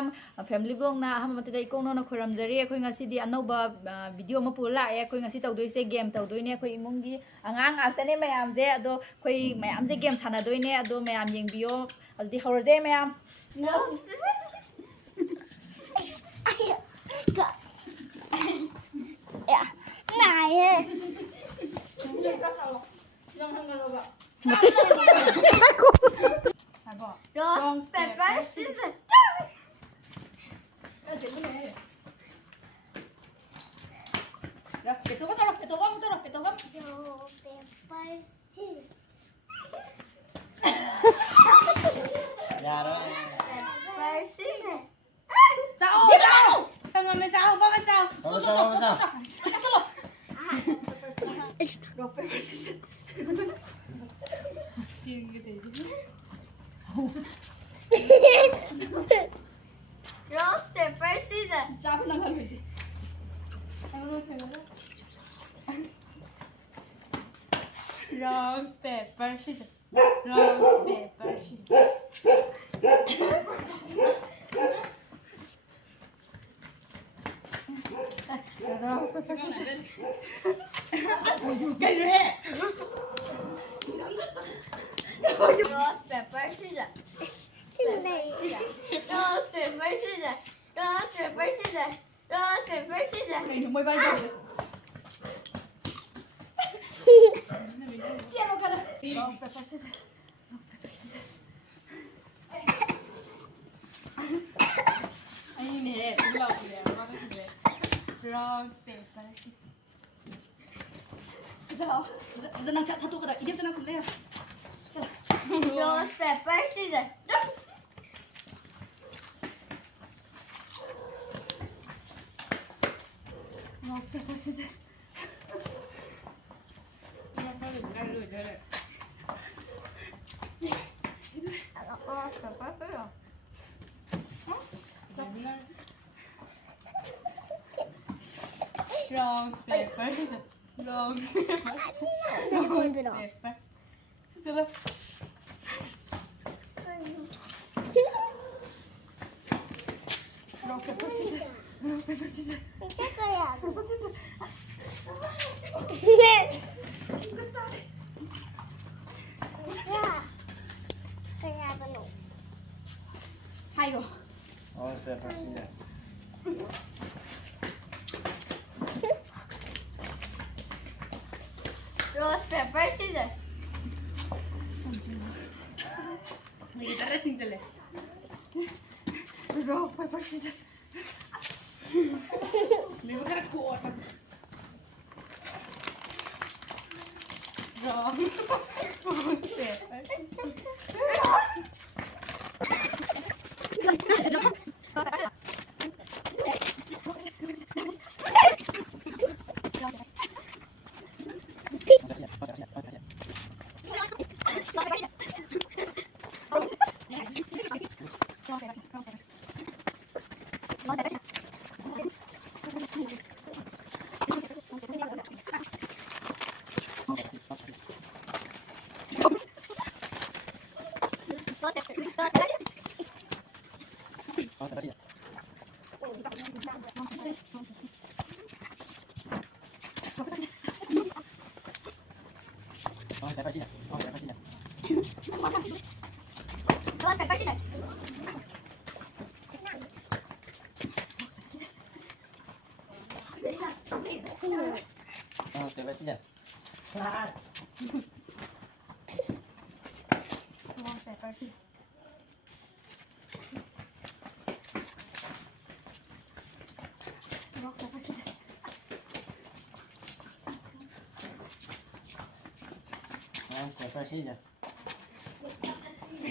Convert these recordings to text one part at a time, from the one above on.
mayam family vlog na hamamata dai kong na khoramjari akhoi ngasi di anoba video ma pula e akhoi ngasi tawdoi se game tawdoi ne akhoi imungi angang altane mayam je ado khoi mayam je game sanadoi ne ado mayam yengbiyo aldi hawraje mayam ya nai Rose, pepper, scissors. Ya, petogam taro, petogam taro, petogam. Rose, pepper, scissors. Dạ rồi. Pepper, scissors. Sao? Sao? Thằng mày sao? Ba mày sao? Không sao, không sao. Cái số. Rock paper scissors. Xin cái gì? Rose, pepper, scissors. Sao không làm cái gì? Em luôn thấy nó. Rose, pepper, scissors. Rose, pepper, scissors. Rose, pepper, scissors. Cái gì vậy? Rose, pepper, scissors. Rose, pepper, scissors. Rose, pepper, scissors. Rose, pepper, scissors. Mày mới bay rồi. Chia nó cái này. Rose, pepper, scissors. Anh nè, đúng lâu rồi, nó cái gì vậy? Rose, pepper, scissors. Sao? Giờ nàng chặt thắt tu cái đó, ý điểm cho nàng xuống đây à? Rose, pepper, scissors. Rose, pepper, scissors. Rose, pepper, scissors. Rose, pepper, pepper. Chalo. Rose, pepper, scissors. Rose, pepper, scissors. Pepper, scissors. Hay rồi. Rồi, sẽ phải xin nhỉ. Rose, pepper, scissors. Mày đã xin rồi. Rose, pepper, scissors. Mày có cái khổ thật. Rose, pepper.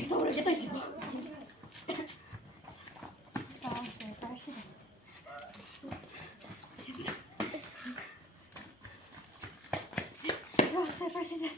Tôi là cái tay gì vậy? Pepper, scissors. Rose, pepper, scissors. Rose, pepper, scissors.